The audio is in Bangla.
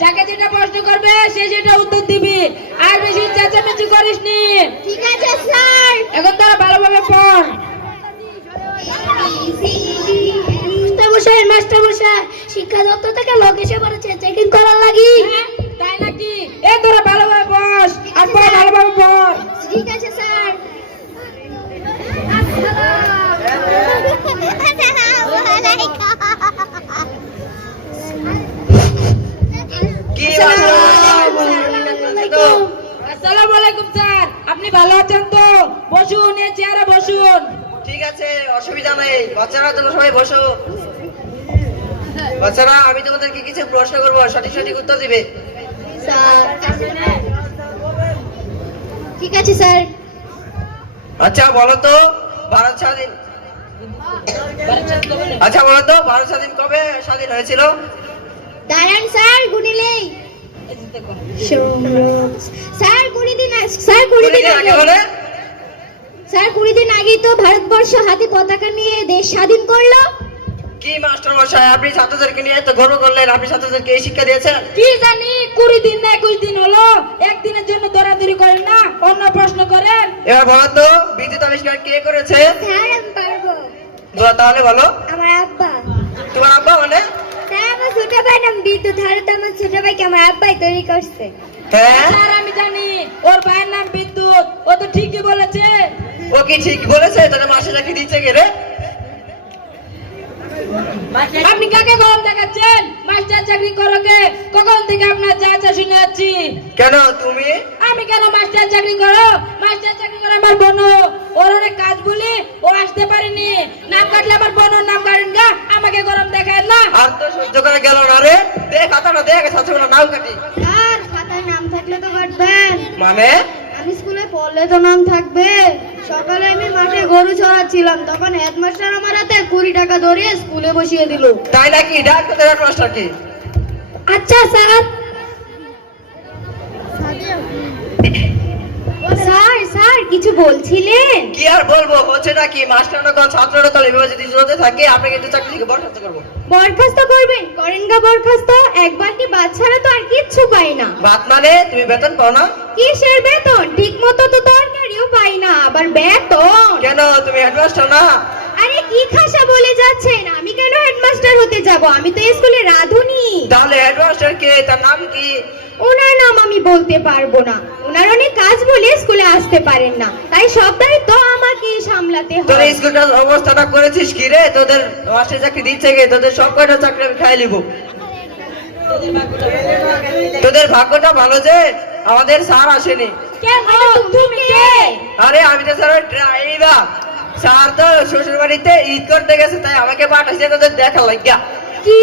যাকে যেটা প্রশ্ন করবে সে সেটা উত্তর দিবি, আর বেশি চেঁচামেচি করিস নি। ঠিক আছে স্যার। এখন তারা ভালোভাবে পড়। মাস্টার মশাই শিক্ষা দপ্তর থেকে লোক এসে পড়েছে চেকিং করার লাগি। তাই নাকি? এ তোরা ভালোভাবে বস আর পড়, ভালোভাবে পড়। ঠিক আছে স্যার। আসসালামু আলাইকুম স্যার, আপনি ভালো আছেন তো? বসুন, এই চেয়ারে বসুন। ঠিক আছে, অসুবিধা নেই। বাচ্চারা তোমরা সবাই বসো। বাচ্চারা, আমি তোমাদেরকে কিছু প্রশ্ন করবো, সঠিক সঠিক উত্তর দিবে। ঠিক আছে স্যার। আচ্ছা বলো তো ভারত স্বাধীন কবে স্বাধীন হয়েছিল? দাঁড়ান স্যার, গুনিলেই স্যার 20 দিন স্যার 20 দিন আগে আগে বলে? স্যার 20 দিন আগেই তো ভারতবর্ষ হাতে পতাকা নিয়ে দেশ স্বাধীন করলো। কি মাস্টার মশাই, আপনি ছাত্রদেরকে নিয়ে এত গর্ব করলেন, আপনি ছাত্রদেরকে এই শিক্ষা দিয়েছেন? কি জানি 20 দিন না 21 দিন হলো, একদিনের জন্য দৌড়াদৌড়ি করেন না, অন্য প্রশ্ন করেন। এবার বলো তো বিদ্যুৎ আবিষ্কার কে করেছে? স্যার আমি পারবো। তাহলে বলো। আমার আব্বা। তোমার আব্বা মানে? স্যার আমার ছোট ভাই নাম বিদ্যুৎ, আর তো আমার ছোট ভাইকে আমার আব্বাই তৈরি করছে। হ্যাঁ, স্যার আমি জানি, ওর ভাইয়ের নাম বিদ্যুৎ, ও তো ঠিকই বলেছে। ও কি ঠিক বলেছে? তাহলে মাসে চাকরি দিচ্ছে কে রে? আপনি কাকে গরম দেখাচ্ছেন? মাস্টার চাকরি করোগে, কখন থেকে আপনার যা যা শুনে যাচ্ছি। কেন তুমি? আমি কেন মাস্টার চাকরি করো? মাস্টার চাকরি করে আমার বোনও, ওর অনেক কাজ বলি ও আসতে পারেনি। নাম কাটলে আমার বোনের নাম কাটেন গা, আমাকে গরম দেখায় না। আর তো সহ্য করে গেল না রে। দেখ খাতাটা দেখ, ছাত্রগুলো নাম কাটি। স্যার খাতায় নাম থাকলে তো কাটবেন। মানে? আমি স্কুলে পড়লে তো নাম থাকবে। সকালে আমি মাঠে গরু চড়াচ্ছিলাম, তখন হেডমাস্টার আমার হাতে 20 টাকা ধরিয়ে স্কুলে বসিয়ে দিল। তাই নাকি? ডাক তো দেখ মাস্টার কি। আচ্ছা স্যার। স্যার স্যার কিছু বলছিলেন? কি আর বলবো, হচ্ছে নাকি মাস্টার যখন ছাত্ররা তো এভাবে যদি চলতে থাকে, আপনি কিন্তু চাকরি থেকে বরখাস্ত করবো। বরখাস্ত করবেন? করেন গা বরখাস্ত। একবার কি বাচ্চারা তো আর কিচ্ছু পাই না। ভাত মানে তুমি বেতন পাও না? কিসের বেতন? ঠিক মতো তো তরকারিও পাই না, আবার বেতন। কেন তুমি হেডমাস্টার না? আরে কি খাসা বলে যাচ্ছেন? আমি কেন হেডমাস্টার হতে যাব? আমি তো স্কুলে রাঁধুনি। তাহলে হেডমাস্টার কে? তার নাম কি? ওনার নাম আমি বলতে পারবো না। ওনার অনেক কাজ বলে স্কুলে আসতে পারেন না, তাই সব দায়িত্ব আমাকে সামলাতে তোর হয়। স্কুলটার অবস্থাটা করেছিস কি রে? তোদের মাস্টার চাকরি দিচ্ছে কে? তোদের সব কয়টা চাকরি আমি খাই নিব। তোদের ভাগ্যটা ভালো যে আমাদের স্যার আসেনি। কেন তুমি কে? আরে আমি তো স্যার ড্রাইভার। স্যার তো শ্বশুর বাড়িতে ঈদ করতে গেছে, তাই আমাকে পাঠাইছে তোদের দেখা লাগিয়া। কি